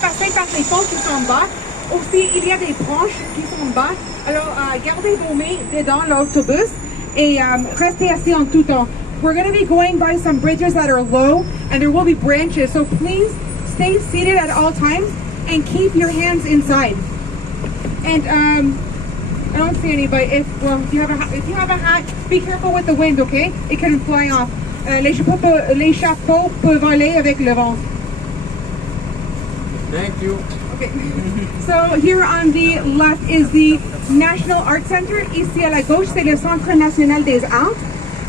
Passer par les ponts qui sont en bas. Aussi, il y a des branches qui sont en bas. Alors, gardez vos mains dedans l'autobus et restez assis en tout temps. We're going to be going by some bridges that are low and there will be branches. So please stay seated at all times and keep your hands inside. And I don't see anybody. If you have a hat, be careful with the wind, okay? It can fly off. Les chapeaux peuvent voler avec le vent. Thank you. Okay. So here on the left is the National Art Center. Ici à la gauche, c'est le Centre National des Arts.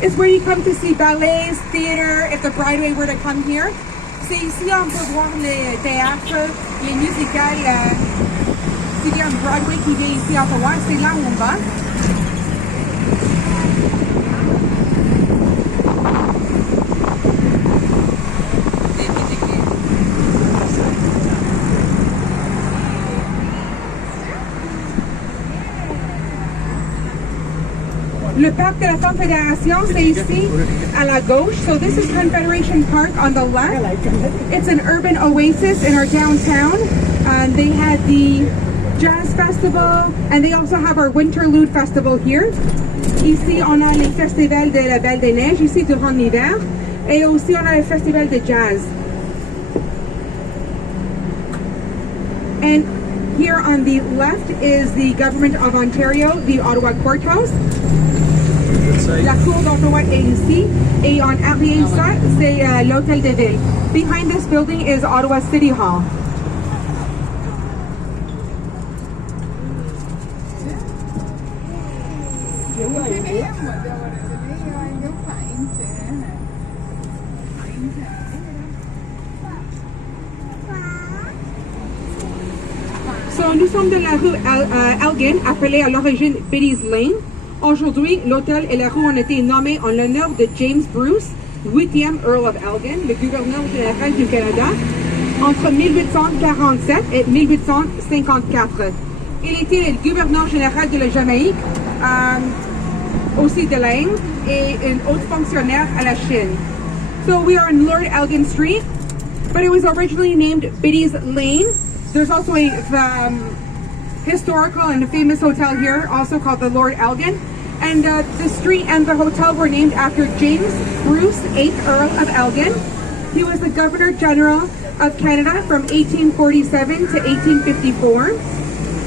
It's where you come to see ballets, theater, if the Broadway were to come here. C'est ici on peut voir les théâtres, les musicales. S'il y a un Broadway qui vient ici à Ottawa, c'est là où on va. Le parc de la Confédération, c'est ici à la gauche. So this is Confederation Park on the left. It's an urban oasis in our downtown. They had the Jazz Festival and they also have our Winterlude Festival here. Ici, on a les festivals de la Belle des Neiges, ici durant l'hiver. Et aussi, on a le festival de jazz. And here on the left is the Government of Ontario, the Ottawa Courthouse. La cour d'Ottawa est ici. Et en arrière ça, c'est l'hôtel de ville. Behind this building is Ottawa City Hall. So, nous sommes de la rue Elgin, appelée à l'origine Biddy's Lane. Aujourd'hui, l'hôtel et la rue ont été nommés en l'honneur de James Bruce, 8e Earl of Elgin, le gouverneur général du Canada, entre 1847 et 1854. Il était le gouverneur général de la Jamaïque, aussi de l'Inde, et un haut fonctionnaire à la Chine. So we are on Lord Elgin Street, but it was originally named Biddy's Lane. There's also a historical and a famous hotel here, also called the Lord Elgin. And the street and the hotel were named after James Bruce, 8th Earl of Elgin. He was the Governor General of Canada from 1847 to 1854.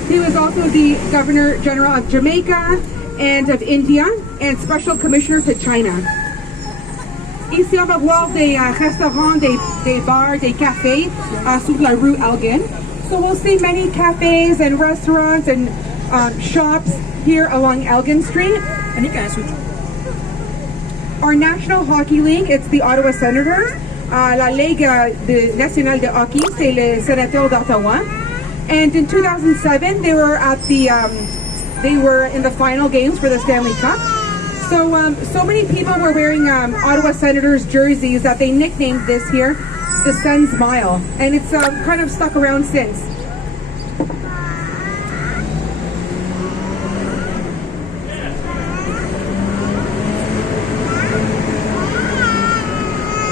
He was also the Governor General of Jamaica and of India and Special Commissioner to China. Ici, on va voir des restaurants, des bars, des cafés sur la rue Elgin. So we'll see many cafes and restaurants and shops here along Elgin Street. Our National Hockey League, it's the Ottawa Senators. La Ligue nationale de hockey, c'est les Sénateurs d'Ottawa. And in 2007, they were in the final games for the Stanley Cup. So many people were wearing Ottawa Senators jerseys that they nicknamed this here the Sens Mile, and it's kind of stuck around since.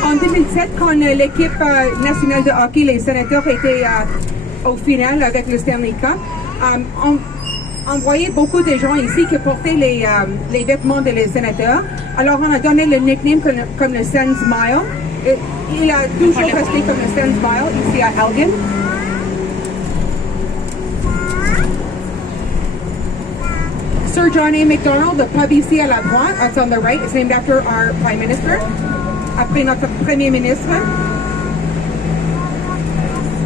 En 2007, quand l'équipe nationale de hockey, les Sénateurs, étaient au final avec le Stanley Cup, on voyait beaucoup de gens ici qui portaient les vêtements des Sénateurs. Alors on a donné le nickname comme le Sens Mile. Il a toujours resté comme le Sens Mile ici à Elgin. Sir John A. Macdonald, the pub ici à la droite, that's on the right, it's named after our Prime Minister, après notre Premier ministre.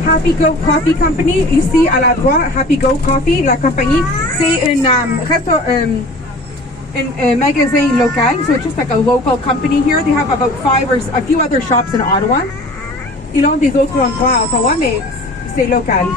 Happy Go Coffee Company, ici à la droite, Happy Go Coffee, la compagnie, c'est un magasin local, so it's just like a local company here. They have about a few other shops in Ottawa. Ils ont des autres endroits à Ottawa, mais c'est local.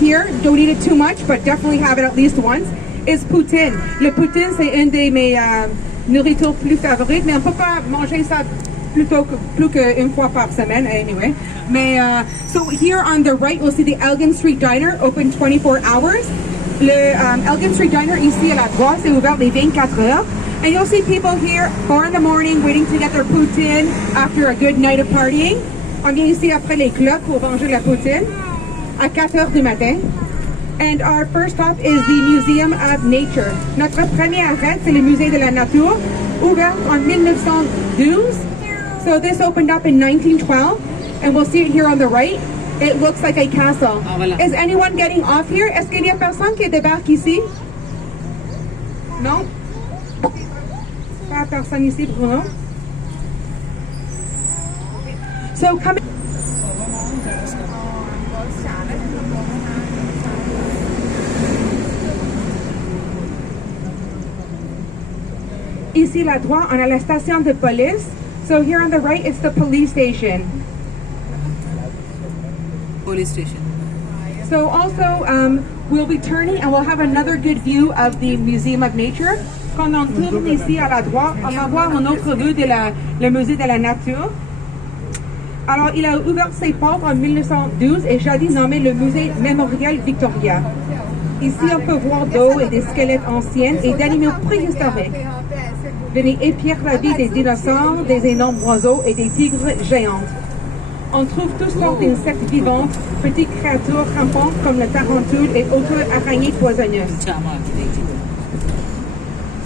Here, don't eat it too much, but definitely have it at least once, is poutine. Le poutine, c'est une de mes nourritures plus favorites, mais on ne peut pas manger ça plus qu'une fois par semaine, anyway. Mais, so here on the right, we'll see the Elgin Street Diner, open 24 hours. Le Elgin Street Diner, ici à la droite, c'est ouvert les 24 heures. And you'll see people here, 4 in the morning, waiting to get their poutine after a good night of partying. On vient ici après les clopes pour manger la poutine à 4 heures du matin. And our first stop is the Museum of Nature. Notre premier arrêt, c'est le Musée de la Nature, ouvert en 1912. So this opened up in 1912, and we'll see it here on the right. It looks like a castle. Ah, voilà. Is anyone getting off here? Est-ce qu'il y a personne qui débarque ici? Non? Pas personne ici, Bruno. So coming. Ici, à droite, on a la station de police. So here on the right, it's the police station. Police station. So also, we'll be turning and we'll have another good view of the Museum of Nature. Quand on tourne ici à la droite, on va voir une autre vue de le Musée de la Nature. Alors, il a ouvert ses portes en 1912 et jadis nommé le Musée Mémorial Victoria. Ici, on peut voir d'eau et des squelettes anciens et d'animaux préhistoriques. Venez épier la vie des dinosaures, des énormes oiseaux et des tigres géantes. On trouve toutes sortes d'insectes vivants, petites créatures rampantes comme le tarentule et autres araignées poisonneuses.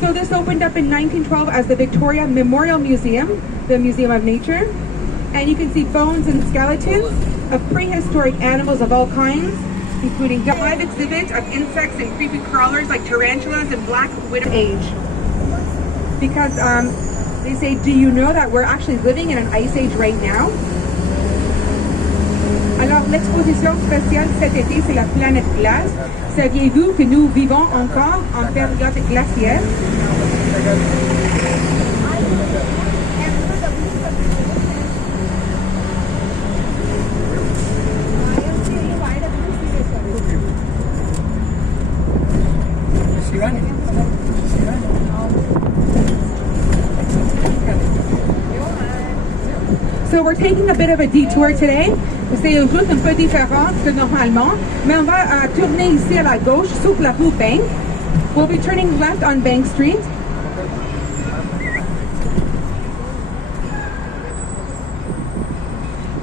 So this opened up in 1912 as the Victoria Memorial Museum, the Museum of Nature. And you can see bones and skeletons of prehistoric animals of all kinds, including 5 exhibits of insects and creepy crawlers like tarantulas and black widow age. Because they say, do you know that we're actually living in an ice age right now? Alors, l'exposition spéciale cet été, c'est la planète glace. Saviez-vous que nous vivons encore en période glaciaire? So we're taking a bit of a detour today. C'est une route un peu différente que normalement, mais on va tourner ici à la gauche sur la rue Bank. We'll be turning left on Bank Street.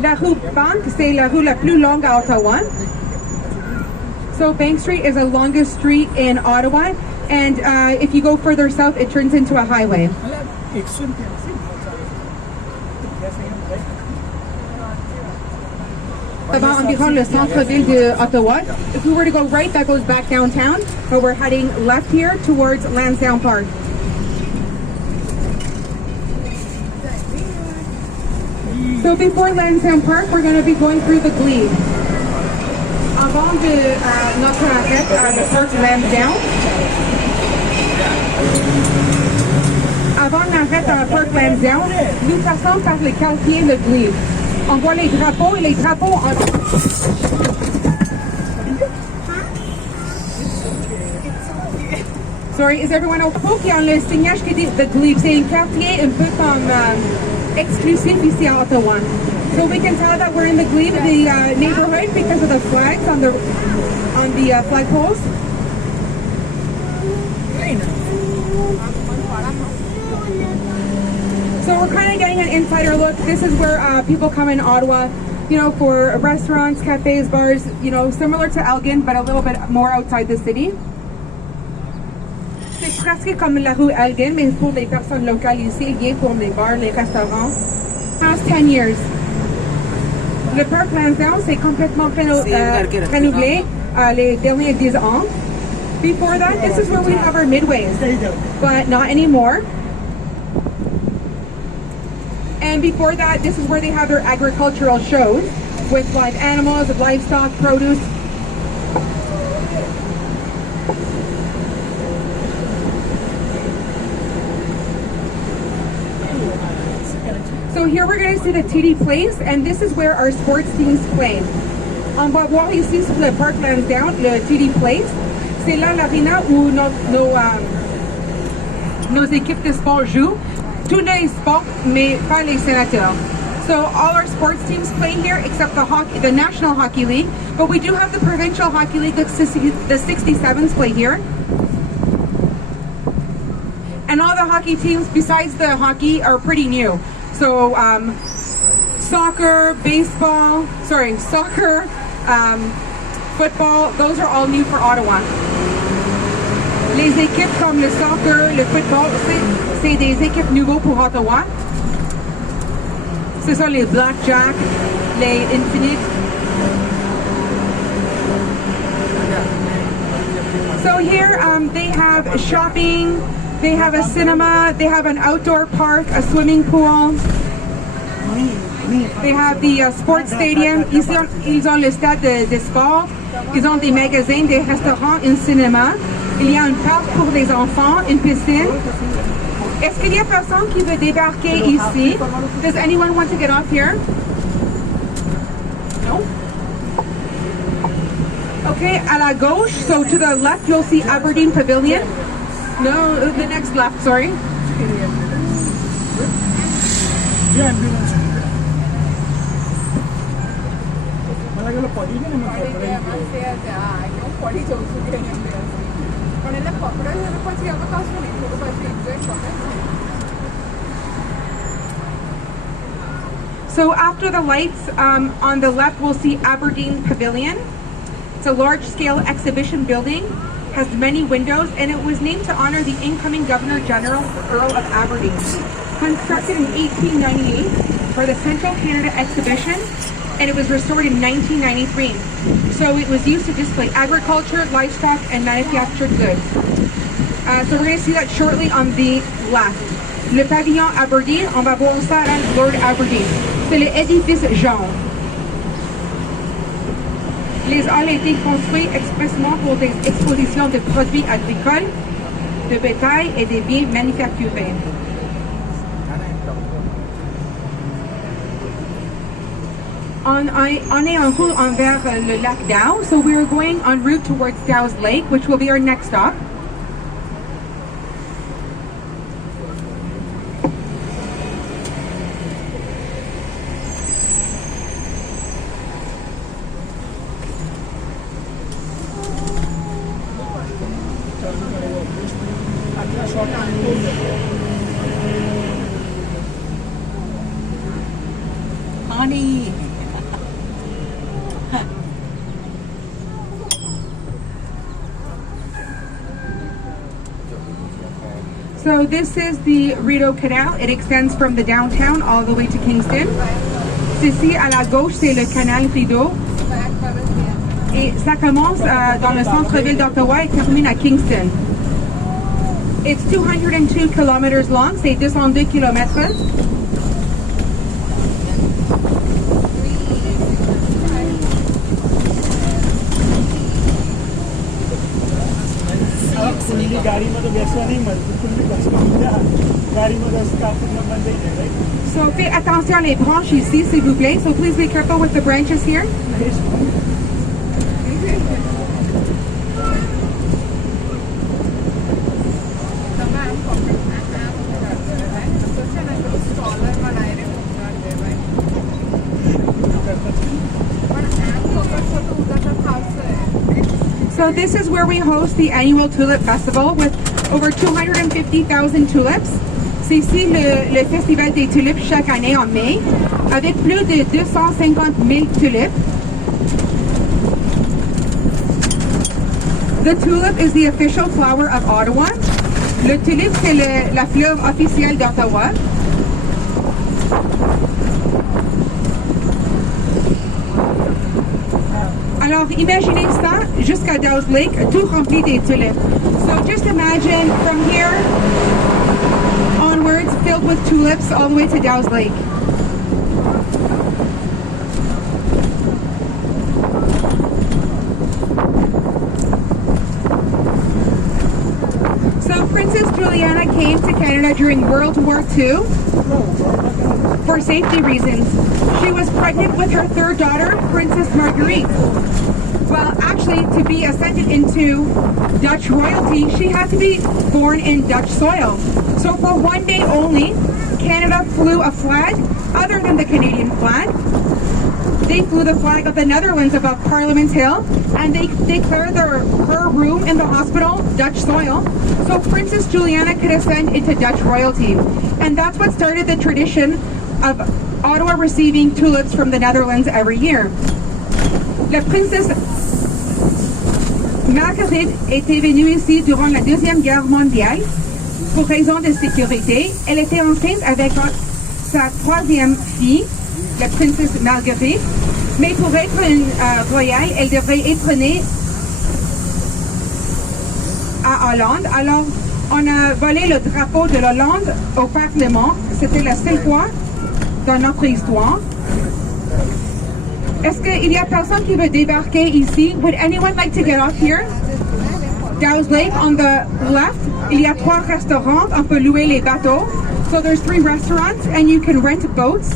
La rue Bank, c'est la rue la plus longue à Ottawa. So Bank Street is the longest street in Ottawa, and if you go further south, it turns into a highway. About environ le centre-ville de Ottawa. If we were to go right, that goes back downtown, but we're heading left here towards Lansdowne Park. So before Lansdowne Park, we're going to be going through the Glebe. Avant de notre arrêt de Park Lansdowne. Avant l'arrêt à Park Lansdowne, nous passons par le quartier Le Glebe. On voit les drapeaux et les drapeaux en... Sorry, is everyone okay? Qui ont le signage qui dit The Glebe. C'est un quartier un peu comme exclusif ici à Ottawa. So we can tell that we're in the Glebe, the neighborhood, because of the flags on the flagpoles. So we're kind of getting an insider look. This is where people come in Ottawa, you know, for restaurants, cafes, bars, you know, similar to Elgin, but a little bit more outside the city. C'est presque comme la rue Elgin, mais pour les personnes locales ici, il vient pour les bars, les restaurants. Past 10 years. Le parc Lansdowne s'est complètement renouvelé les derniers 10 ans. Before that, this is where we have our midways, but not anymore. And before that, this is where they have their agricultural shows with live animals, livestock, produce. So here we're going to see the TD Place, and this is where our sports teams play. On va voir ici sur le Parc Lansdowne, le TD Place. C'est là l'arena où nos équipes de sport jouent. tous les sports, mais pas les sénateurs. So all our sports teams play here except the National Hockey League, but we do have the Provincial Hockey League, the 67s play here. And all the hockey teams besides the hockey are pretty new. So soccer, football, those are all new for Ottawa. Les équipes comme le soccer, le football, c'est des équipes nouveaux pour Ottawa. Ce sont les Blackjack, les Infinite. So here they have shopping, they have a cinema, they have an outdoor park, a swimming pool. They have the sports stadium. Ici, ils ont le stade de sport. Ils ont des magasins, des restaurants, un cinéma. Il y a un parc pour les enfants, une piscine. Est-ce qu'il y a personne qui veut débarquer ici? Does anyone want to get off here? No? Okay, à la gauche, so to the left, you'll see Aberdeen Pavilion. No, the next left, sorry. So after the lights, on the left we'll see Aberdeen Pavilion. It's a large-scale exhibition building, has many windows, and it was named to honor the incoming Governor General, Earl of Aberdeen. Constructed in 1898 for the Central Canada Exhibition, and it was restored in 1993. So it was used to display agriculture, livestock, and manufactured goods. So we're going to see that shortly on the left. Le pavillon Aberdeen, on va voir ça à Lord Aberdeen. C'est l'édifice jaune. Les halles ont été construites expressément pour des expositions de produits agricoles, de bétail et des biens manufacturés. On est en route envers le lac Dow, so we are going en route towards Dow's Lake, which will be our next stop. Honey. So this is the Rideau Canal. It extends from the downtown all the way to Kingston. Ici à la gauche, c'est le canal Rideau. Et ça commence dans le centre-ville d'Ottawa et termine à Kingston. It's 202 kilometers long, c'est 202 kilomètres. So faites attention à les branches ici, s'il vous plaît. So please be careful with the branches here. So this is where we host the annual Tulip Festival with over 250,000 tulips. C'est ici le Festival des tulipes chaque année en mai, avec plus de 250 000 tulipes. The tulip is the official flower of Ottawa. Le tulipe, c'est la fleur officielle d'Ottawa. Alors, imaginez ça jusqu'à Dow's Lake, tout rempli des tulipes. So just imagine from here onwards, filled with tulips all the way to Dow's Lake. So Princess Juliana came to Canada Canada during World War II for safety reasons. She was pregnant with her third daughter, Princess Marguerite. Well, actually, to be ascended into Dutch royalty, she had to be born in Dutch soil. So for one day only, Canada flew a flag other than the Canadian flag. They flew the flag of the Netherlands above Parliament Hill, and they declared her room in the hospital Dutch soil, so Princess Juliana could ascend into Dutch royalty. And that's what started the tradition of Ottawa receiving tulips from the Netherlands every year. La princesse Marguerite était venue ici durant la Deuxième Guerre mondiale pour raison de sécurité. Elle était enceinte avec sa troisième fille, la princesse Marguerite. Mais pour être une royale, elle devrait être née à Hollande. Alors, on a volé le drapeau de l'Hollande au Parlement. C'était la seule fois dans notre histoire. Est-ce qu'il y a personne qui veut débarquer ici? Would anyone like to get off here? Dow's Lake on the left. Il y a 3 restaurants. On peut louer les bateaux. So there's 3 restaurants and you can rent boats.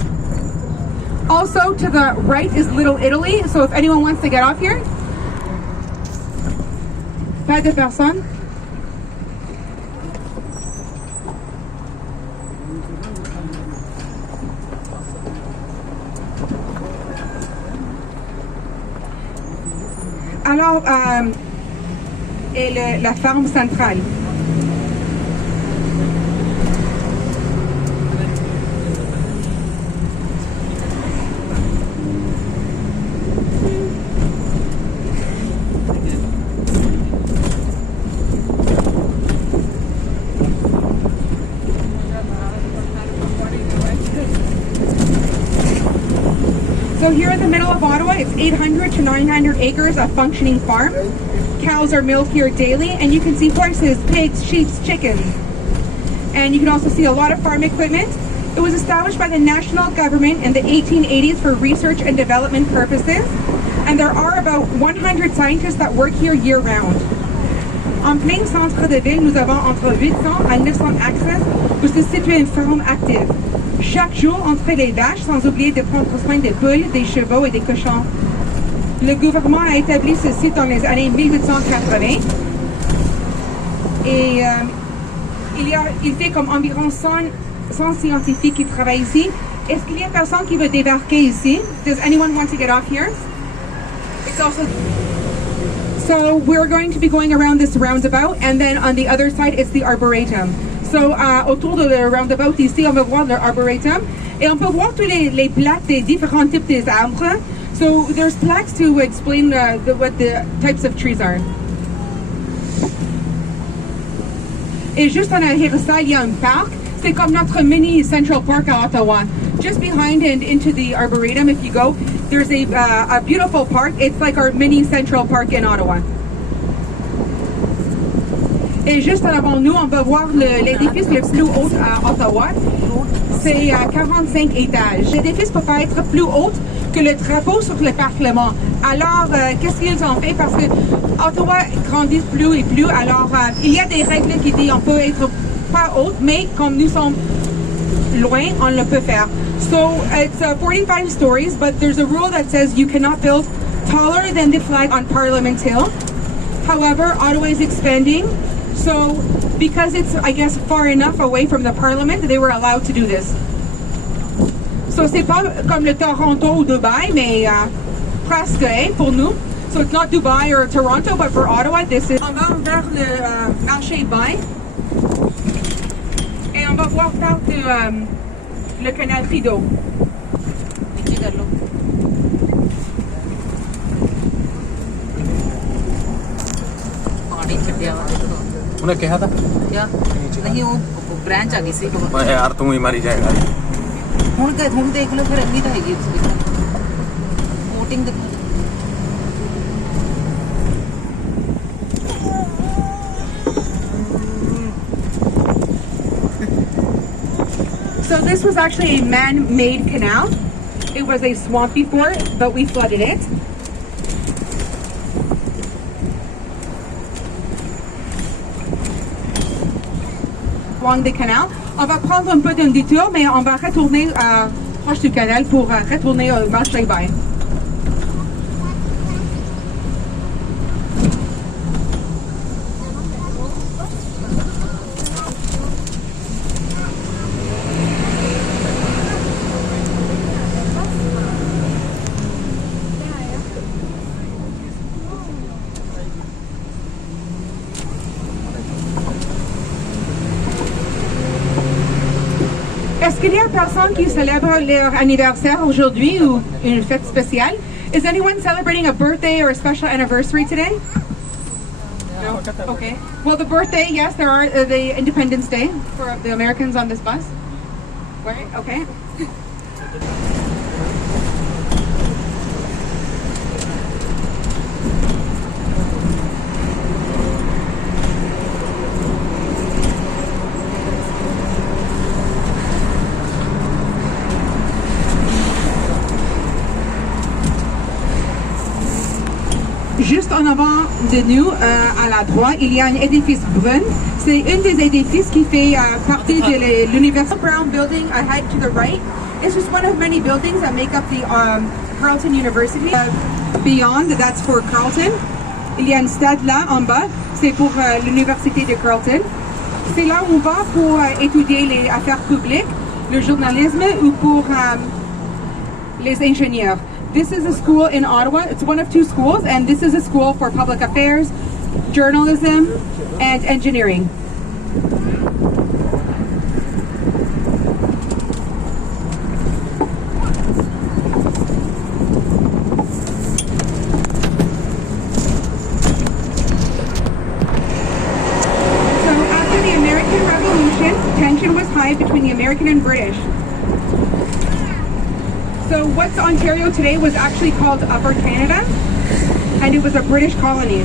Also to the right is Little Italy. So if anyone wants to get off here. Pas de personnes. Alors, et la ferme centrale. So here in the middle of Ottawa, it's 800 to 900 acres of functioning farm. Cows are milked here daily, and you can see horses, pigs, sheep, chickens. And you can also see a lot of farm equipment. It was established by the national government in the 1880s for research and development purposes. And there are about 100 scientists that work here year-round. En plein centre de ville, nous avons entre 800 à 900 accès où se situe une ferme active. Chaque jour, on fait les vaches, sans oublier de prendre soin des poules, des chevaux et des cochons. Le gouvernement a établi ce site dans les années 1880. Et il fait comme environ 100 scientifiques qui travaillent ici. Est-ce qu'il y a personne qui veut débarquer ici? Does anyone want to get off here? It's also... So we're going to be going around this roundabout, and then on the other side, it's the Arboretum. So, autour de le roundabout ici, on va voir le Arboretum. Et on peut voir tous les plaques des différents types des arbres. So, there's plaques to explain what the types of trees are. Et juste en arrière ça, il y a un parc. C'est comme notre mini Central Park à Ottawa. Just behind and into the Arboretum, if you go, there's a beautiful park. It's like our mini Central Park in Ottawa. Et juste en avant nous, on va voir l'édifice le plus haut à Ottawa. C'est à 45 étages. L'édifice peut pas être plus haut que le drapeau sur le Parlement. Alors, qu'est-ce qu'ils ont fait? Parce que Ottawa grandit plus et plus. Alors, il y a des règles qui disent qu'on peut être pas haut, mais comme nous sommes loin, on le peut faire. So, it's 45 stories, but there's a rule that says you cannot build taller than the flag on Parliament Hill. However, Ottawa is expanding. So, because it's, I guess, far enough away from the Parliament, they were allowed to do this. So, c'est pas comme le Toronto ou Dubai, mais presque pour nous. So, it's not Dubai or Toronto, but for Ottawa, this is... On va vers le marché bain. Et on va voir par le canal Rideau. उन्हें कहा था क्या नहीं वो ब्रांच आ गई सी मैं यार तुम ही मारी जाएगा ਹੁਣ ਦੇਖ ਲਓ ਫਿਰ ਅੱਗੀ ਤਾਂ ਹੈਗੀ voting So this was actually a man-made canal. It was a swamp before, but we flooded it. along the canal. On va prendre un peu d'un détour, mais on va retourner proche du canal pour retourner au marché bain. Est-ce qu'il y a personne qui célèbre leur anniversaire aujourd'hui ou une fête spéciale? Is anyone celebrating a birthday or a special anniversary today? No? Okay. Well, the birthday, yes, there are the Independence Day for the Americans on this bus. Right? Okay. Juste en avant de nous, à la droite, il y a un édifice brun. C'est un des édifices qui fait partie de l'université. Brown building ahead to the right. It's just one of many buildings that make up the Carleton University. Beyond, that's for Carleton. Il y a un stade là en bas. C'est pour l'université de Carleton. C'est là où on va pour étudier les affaires publiques, le journalisme ou pour les ingénieurs. This is a school in Ottawa. It's one of two schools, and this is a school for public affairs, journalism, and engineering. So after the American Revolution, tension was high between the American and British. So what's Ontario today was actually called Upper Canada, and it was a British colony.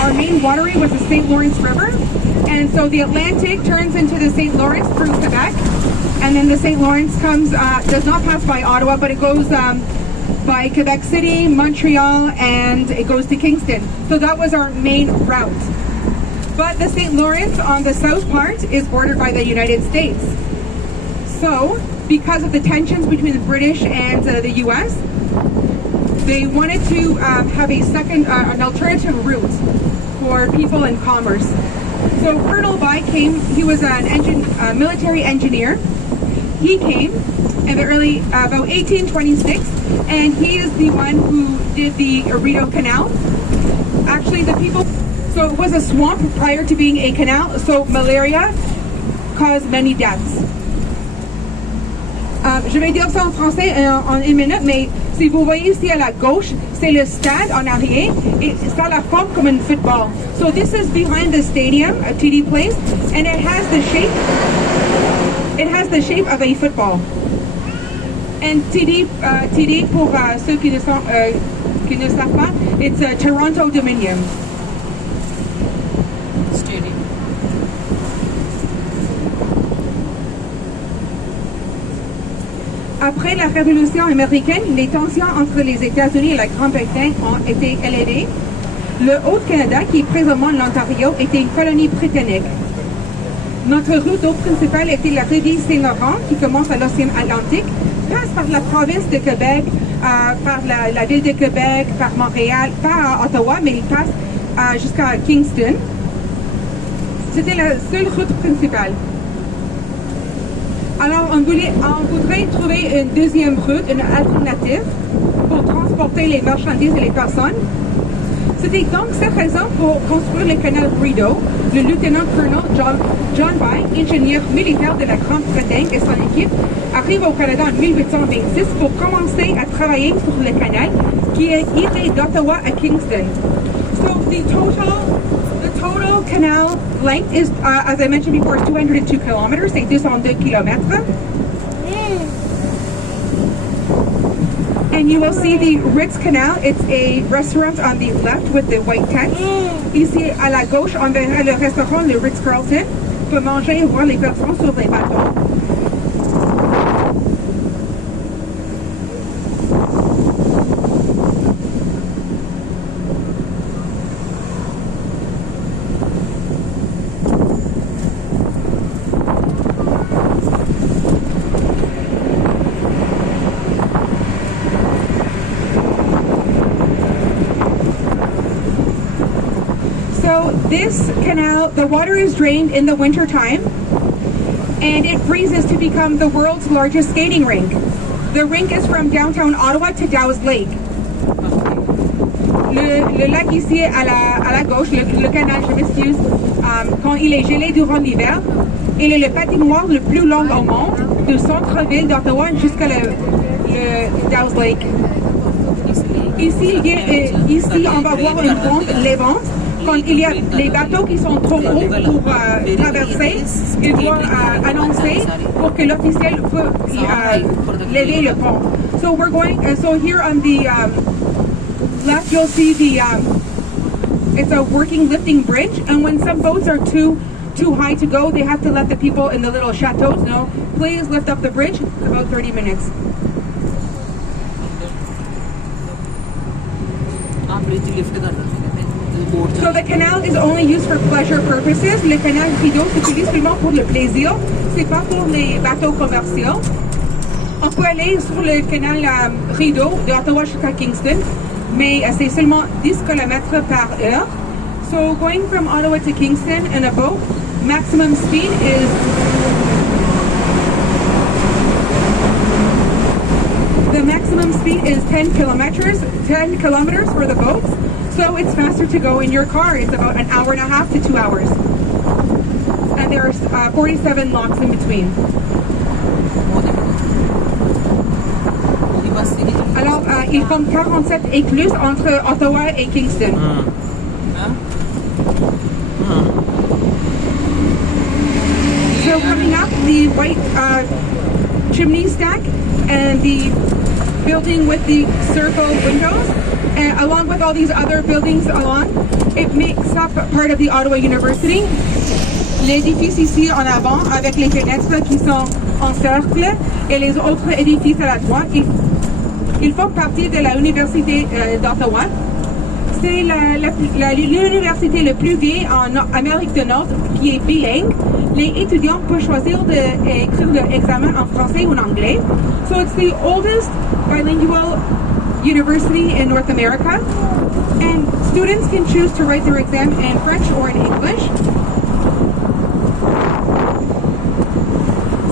Our main waterway was the St. Lawrence River, and so the Atlantic turns into the St. Lawrence through Quebec, and then the St. Lawrence comes, does not pass by Ottawa, but it goes by Quebec City, Montreal, and it goes to Kingston. So that was our main route. But the St. Lawrence on the south part is bordered by the United States. So, because of the tensions between the British and the U.S., they wanted to have a second, an alternative route for people and commerce. So Colonel By came. He was a military engineer. He came in the early about 1826, and he is the one who did the Rideau Canal. Actually, the people. So it was a swamp prior to being a canal. So malaria caused many deaths. Je vais dire ça en français en une minute, mais si vous voyez ici à la gauche, c'est le stade en arrière et ça a la forme comme un football. So this is behind the stadium, a TD Place, and it has the shape of a football. And TD pour ceux qui ne savent pas, it's a Toronto Dominion. Stadium. Après la Révolution américaine, les tensions entre les États-Unis et la Grande-Bretagne ont été élevées. Le Haut-Canada, qui est présentement l'Ontario, était une colonie britannique. Notre route d'eau principale était la rivière Saint-Laurent, qui commence à l'océan Atlantique, passe par la province de Québec, par la ville de Québec, par Montréal, pas à Ottawa, mais il passe jusqu'à Kingston. C'était la seule route principale. Alors, on voudrait trouver une deuxième route, une alternative pour transporter les marchandises et les personnes. C'était donc cette raison pour construire le canal Rideau. Le lieutenant-colonel John By, ingénieur militaire de la Grande-Bretagne et son équipe, arrive au Canada en 1826 pour commencer à travailler sur le canal qui irait d'Ottawa à Kingston. So the total canal length is, as I mentioned before, is 202 kilometers, c'est 202 kilomètres. And you will see the Ritz Canal. It's a restaurant on the left with the white tent. Ici, à la gauche, on verra le restaurant, le Ritz Carlton. On peut manger et voir les personnes sur les bateaux. This canal, the water is drained in the winter time, and it freezes to become the world's largest skating rink. The rink is from downtown Ottawa to Dow's Lake. Le lac ici à la gauche, le canal, je m'excuse, quand il est gelé durant l'hiver, il est le patinoire le plus long au monde, du centre-ville d'Ottawa jusqu'à le Dow's Lake. Ici, on va voir les ventes. Quand il y a les bateaux qui sont trop hauts pour traverser, il doit annoncer pour que l'officiel peut lever le pont. So we're going. So here on the left, you'll see it's a working lifting bridge, and when some boats are too high to go, they have to let the people in the little chateaus know, please lift up the bridge. It's about 30 minutes. So the canal is only used for pleasure purposes. Le canal Rideau s'utilise seulement pour le plaisir. C'est pas pour les bateaux commerciaux. On peut aller sur le canal Rideau de Ottawa jusqu'à Kingston, mais c'est seulement 10 km par heure. So going from Ottawa to Kingston in a boat, maximum speed is the maximum speed is 10 kilometers for the boats. So it's faster to go in your car. It's about an hour and a half to 2 hours. And there are 47 locks in between. Alors, ils font 47 écluses entre Ottawa et Kingston. So coming up, the white chimney stack and the building with the circle windows, and along with all these other buildings along, it makes up part of the Ottawa University. L'édifice ici en avant avec les fenêtres qui sont en cercle et les autres édifices à la droite, ils font partie de l'Université d'Ottawa. C'est l'université la plus vieille en Amérique du Nord qui est bilingue. Les étudiants peuvent choisir d'écrire leur examen en français ou en anglais. So it's the oldest bilingual university in North America. And students can choose to write their exam in French or in English.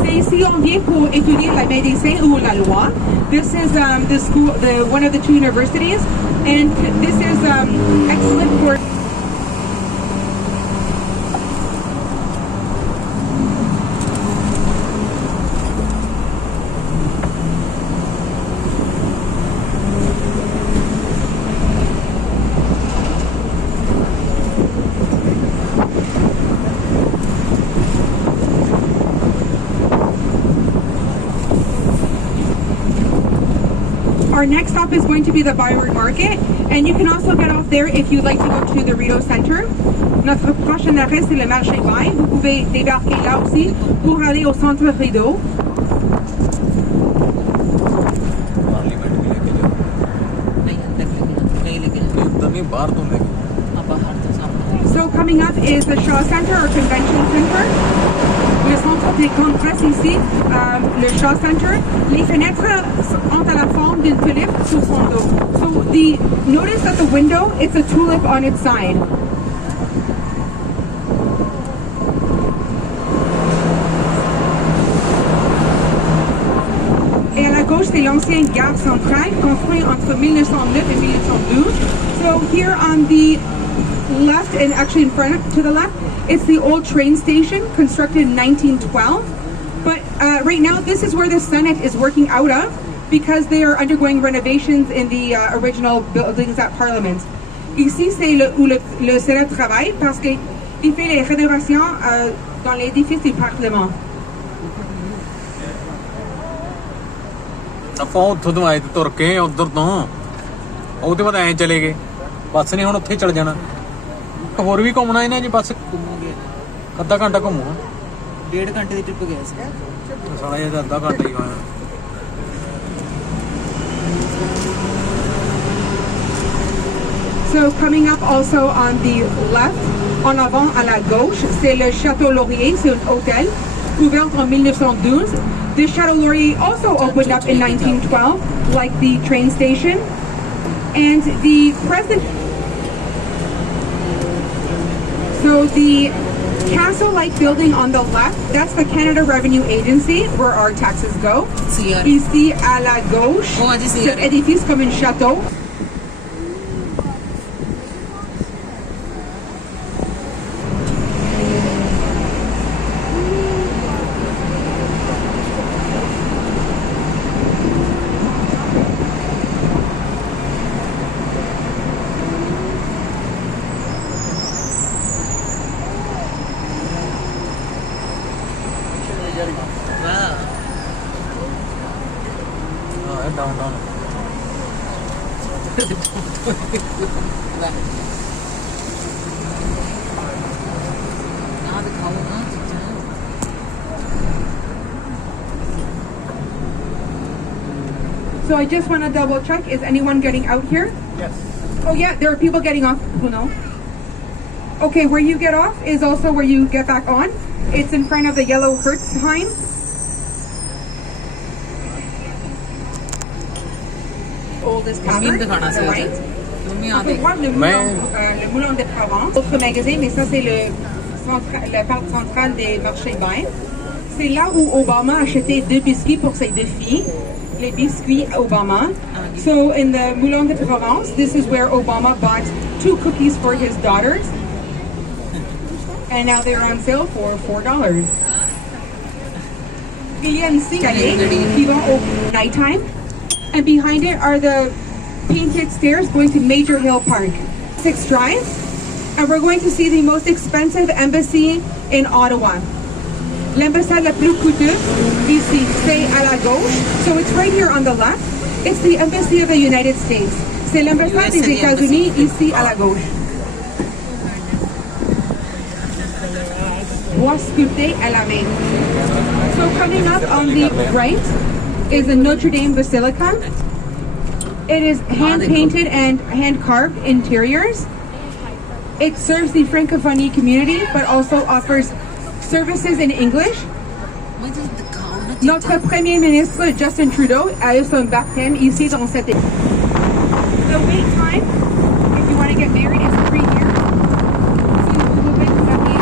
C'est ici on vient pour étudier la médecine ou la loi. This is the school, one of the two universities, and this is excellent for. Our next stop is going to be the Byward Market, and you can also get off there if you'd like to go to the Rideau Center. Notre prochain arrêt, c'est le marché Vert. Vous pouvez débarquer là aussi pour aller au centre Rideau. So coming up is the Shaw Center or Convention Center. Le centre des congrès ici, le Shaw Center. Les fenêtres ont à la forme d'une tulipe sur son dos. So notice that the window, it's a tulip on its side. Et à la gauche, c'est l'ancienne gare centrale construite entre 1909 et 1912. So here on the left, and actually in front to the left, it's the old train station constructed in 1912. But right now, this is where the Senate is working out of because they are undergoing renovations in the original buildings at Parliament. Ici, c'est où le Sénat travaille parce qu'il fait les rénovations dans l'édifice du Parlement. ਆਪਾਂ ਉੱਥੋਂ ਤੋਂ ਆਏ ਤੇ ਤੁਰ ਕੇ ਉਧਰ ਤੋਂ ਉਹਦੇ ਬਾਅਦ ਐਂ ਚਲੇ ਗਏ ਬੱਸ ਨੇ ਹੁਣ ਉੱਥੇ ਚਲ ਜਾਣਾ ਹੋਰ ਵੀ ਘੁੰਮਣਾ ਇਹਨਾਂ ਜੀ ਬੱਸ ਅੱਧਾ ਘੰਟਾ ਘੁੰਮੂਗਾ 1.5 ਘੰਟੇ ਦੀ ਟ੍ਰਿਪ ਗਿਆ ਸੀ ਸਾਲਾ ਇਹ ਅੱਧਾ ਘੰਟਾ ਹੀ ਹੋਇਆ So coming up also on the left, en avant à la gauche, c'est le Château Laurier, c'est un hôtel ouvert en 1912. The Château Laurier also opened up in 1912, like the train station. And the present So the castle-like building on the left, that's the Canada Revenue Agency, where our taxes go. CR. Ici, à la gauche, Oh, on dit CR. cet édifice comme un château. Wow. down. यहाँ दिखाओ ना दिखाओ। So I just want to double check, is anyone getting out here? Yes. Oh yeah, there are people getting off. Who know? Okay, where you get off is also where you get back on. It's in front of the yellow Hertzheim. Oldest tavern on the right. On peut voir le moulin de Provence. Autre magasin, mais ça c'est le parc central des marchés bains. C'est là où Obama achetait 2 biscuits pour ses 2 filles. Les biscuits Obama. So in the Moulin de Provence, this is where Obama bought 2 cookies for his daughters. And now they're on sale for $4. Il y a une escalier qui vont au nighttime. And behind it are the painted stairs going to Major Hill Park. 6 Drive. And we're going to see the most expensive embassy in Ottawa. L'ambassade la plus coûteuse, ici, c'est à la gauche. So it's right here on the left. It's the Embassy of the United States. C'est l'ambassade des États-Unis, ici à la gauche. Bois sculpté à la main. So coming up on the right is the Notre Dame Basilica. It is hand-painted and hand-carved interiors. It serves the Francophonie community, but also offers services in English. Notre Premier ministre Justin Trudeau a eu son baptême ici dans cette église. The wait time, if you want to get married, is 3 years. Si vous voulez vous marier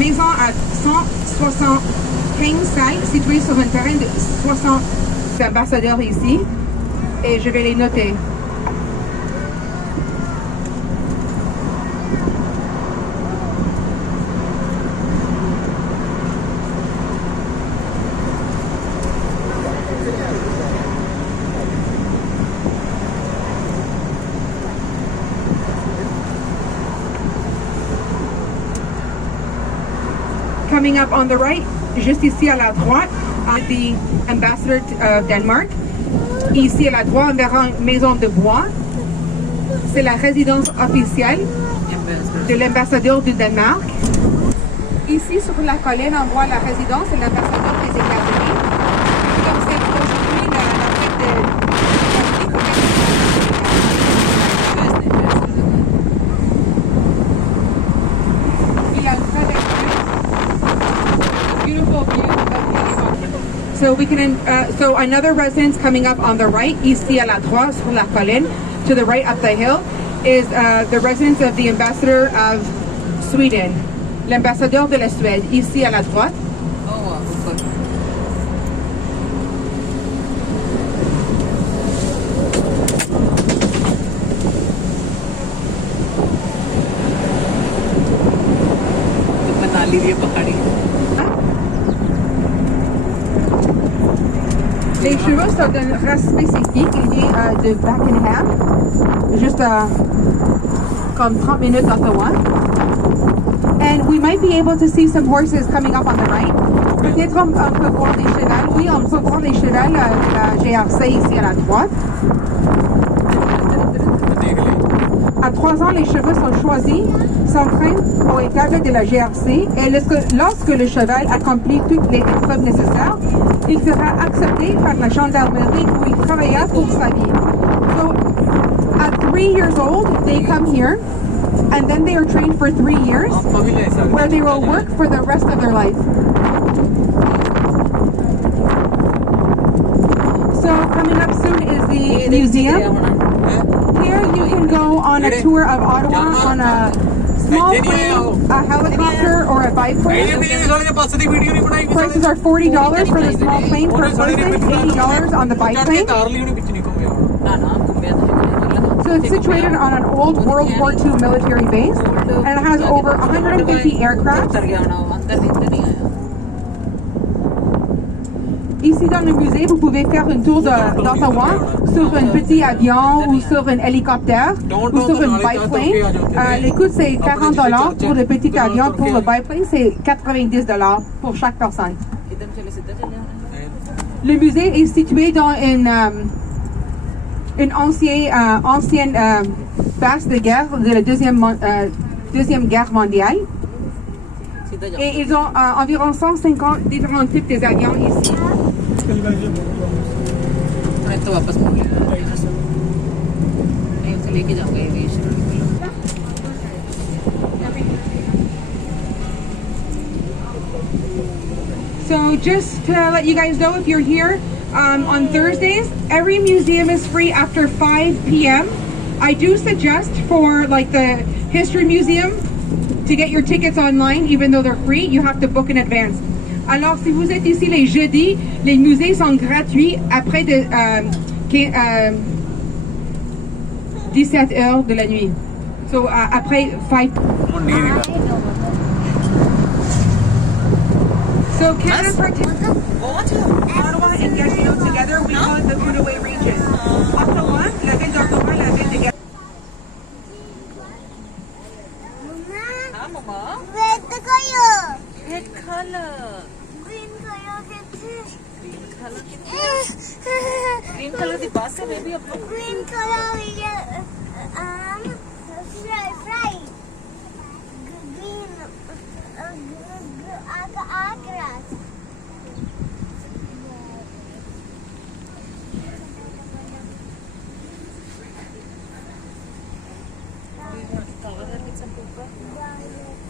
maison a 175 salles situées sur un terrain de 60 ambassadeurs ici. Et je vais les noter. Coming up on the right, juste ici à la droite, the ambassador of Denmark. Ici à la droite, on verra une maison de bois. C'est la résidence officielle de l'ambassadeur du Danemark. Ici, sur la colline, on voit la résidence de l'ambassadeur des États-Unis. Comme c'est construit la fête de il y a une très belle vue. Beautiful view. So we can, so another residence coming up on the right, ici à la droite sur la colline, to the right up the hill, is the residence of the ambassador of Sweden, l'ambassadeur de la Suède, ici à la droite. Oh, wow. Les chevaux sont d'une race spécifique, il vient de Buckingham, juste comme 30 minutes d'Ottawa. And we might be able to see some horses coming up on the right. Peut-être on peut voir des chevals. Oui, on peut voir des chevals de la GRC ici à la droite. À 3 ans, les chevaux sont choisis, s'entraînent pour être cadres de la GRC et lorsque le cheval accomplit toutes les épreuves nécessaires, il sera accepté par la gendarmerie où il travailla pour sa vie. So, at 3 years old, they come here and then they are trained for 3 years where they will work for the rest of their life. So, coming up soon is the museum. Here you can go on a tour of Ottawa on a small plane, a helicopter, or a biplane. Prices are $40 for the small plane per person, $80 on the biplane. So it's situated on an old World War II military base, and it has over 150 aircraft. Ici dans le musée, vous pouvez faire une tour d'Ottawa sur un petit avion ou sur un hélicoptère ou sur une biplane. Le coût c'est $40 pour le petit avion. Pour le biplane, c'est $90 pour chaque personne. Le musée est situé dans une ancienne base de guerre de la Deuxième Guerre mondiale. Et ils ont environ 150 différents types d'avions ici. So just to let you guys know, if you're here on Thursdays, every museum is free after 5 p.m. I do suggest for like the History Museum to get your tickets online, even though they're free, you have to book in advance. Alors, si vous êtes ici les jeudis, les musées sont gratuits après 17 heures de la nuit. So, après 5. So, Canada participates Ottawa and Gatineau together. We call it the Outaouais region. Ottawa, la ville d'Ottawa, la ville de Gatineau. Red color. Red color. Green color. Green color. Green color the bus है maybe अब लोग. Green color fry. Green grass. Cover her with some paper.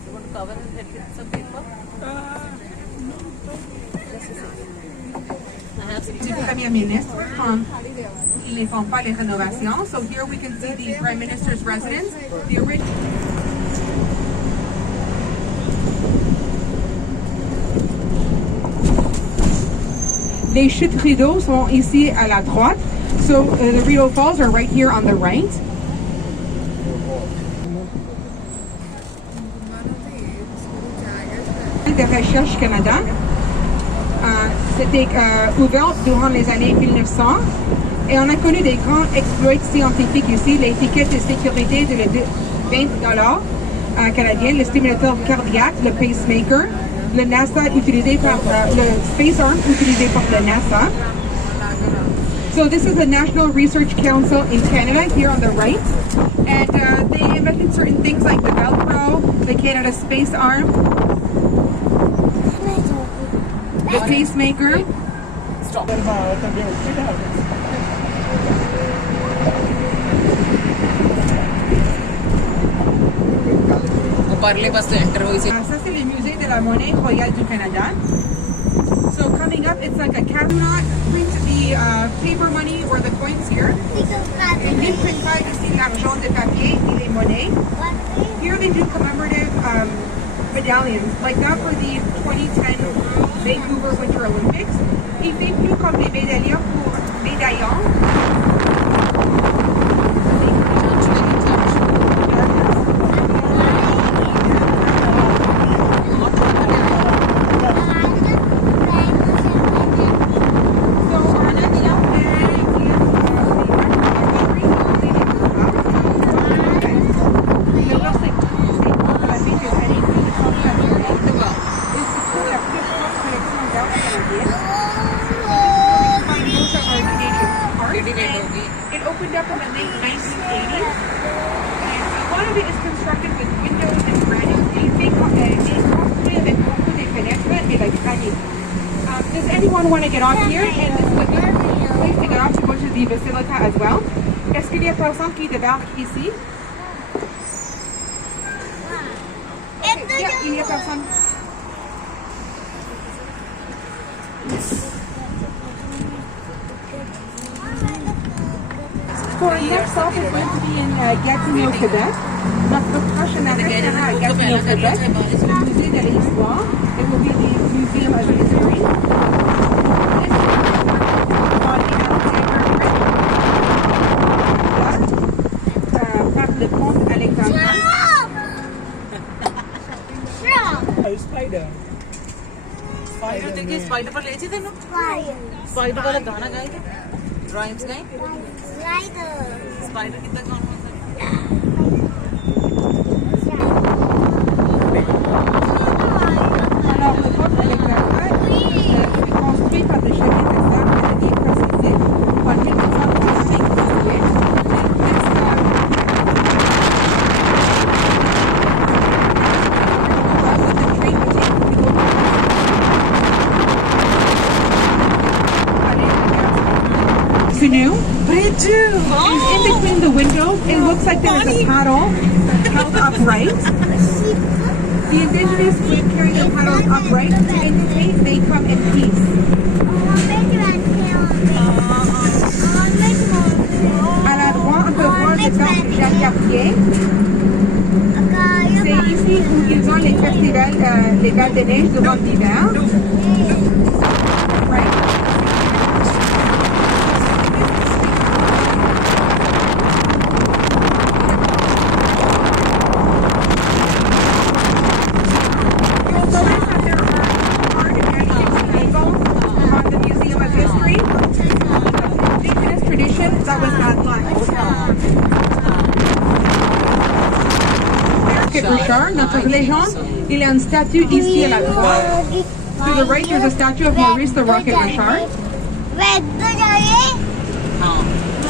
You want to cover her head with some paper? Du Premier ministre quand ils ne font pas les rénovations. So here we can see the Prime Minister's residence. The original. Les chutes rideaux sont ici à la droite. So the Rideau Falls are right here on the right. De Recherche Canada. C'était ouvert durant les années 1900 et on a connu des grands exploits scientifiques ici. L'étiquette de sécurité de $20 canadien, le stimulateur cardiaque, le pacemaker, le NASA utilisé par le Space Arm utilisé par le NASA. So this is the National Research Council in Canada here on the right, and they invented certain things like the Velcro, the Canada Space Arm, the pacemaker. Stop. Parler parce que enter हुई से. Ça c'est le musée de la monnaie royale du Canada. So coming up, it's like a cabinet, print the paper money or the coins here. And you print out ici l'argent de papier et les monnaies. Here they do commemorative medallions, like that for the 2010 Vancouver Winter Olympics. Ils fait plus comme des médaillons pour médaillons. It opened up in the late 1980s, and a lot of it is constructed with windows and granite. Anything construit avec beaucoup de fenêtres et like granite. Does anyone want to get off here? And this is a good place to get off to go to the Basilica as well. Est-ce qu'il y a personne qui débarque ici? Yeah, il y a personne. So our next stop is going to be in Gatineau, Quebec. Notre prochain arrêt sera à Gatineau, Quebec. Le musée de l'histoire. It will be the Museum of History. Par le pont Alexandra. Spider. Spider देखिए spider पर ले जी तेनू. Spider वाला गाना गाए थे. Rhymes गाए. Spider कितना गाना होता है. Alors le pont Alexandra est construit par des chevaliers de sable canadiens précisés en 1935. Canoe. They do. And in between the windows, it looks like there is a paddle held upright. The indigenous would carry the paddles upright to indicate they come in peace. À la droite, on peut voir le temple Jacques-Cartier. C'est ici où ils ont les festivals, les balles de neige durant l'hiver. Right. Richard, notre légende, il y a une statue ici à la droite. To the right, there's a statue of Maurice the Rocket Richard.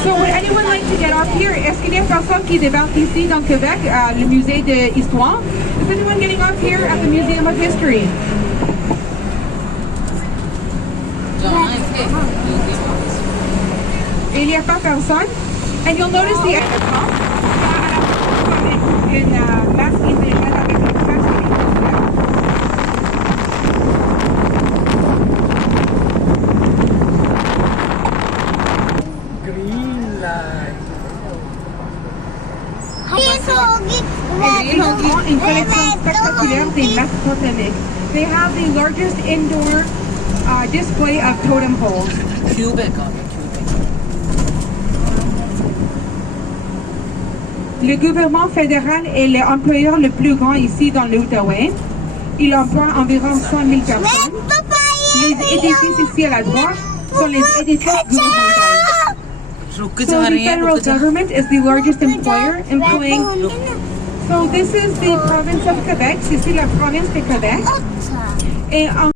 So would anyone like to get off here? Est-ce qu'il y a personne qui débarque ici dans Québec, à le musée de l'histoire? Is anyone getting off here at the Museum of History? Il n'y a pas personne. And you'll notice the in masque indigène avec le crâne sur les Green light. Une collection spectaculaire des masques botaniques. They have the largest indoor display of totem poles. Quebec on it, Quebec. Le gouvernement fédéral est l'employeur le plus grand ici dans l'Outaouais. Il emploie environ 100 000 personnes. Les édifices ici à la droite sont les édifices gouvernementaux. रुक So जा the रही है federal रुक जा government is the largest employer, employing. So this is the province of Quebec. C'est ici la province de Québec. Et en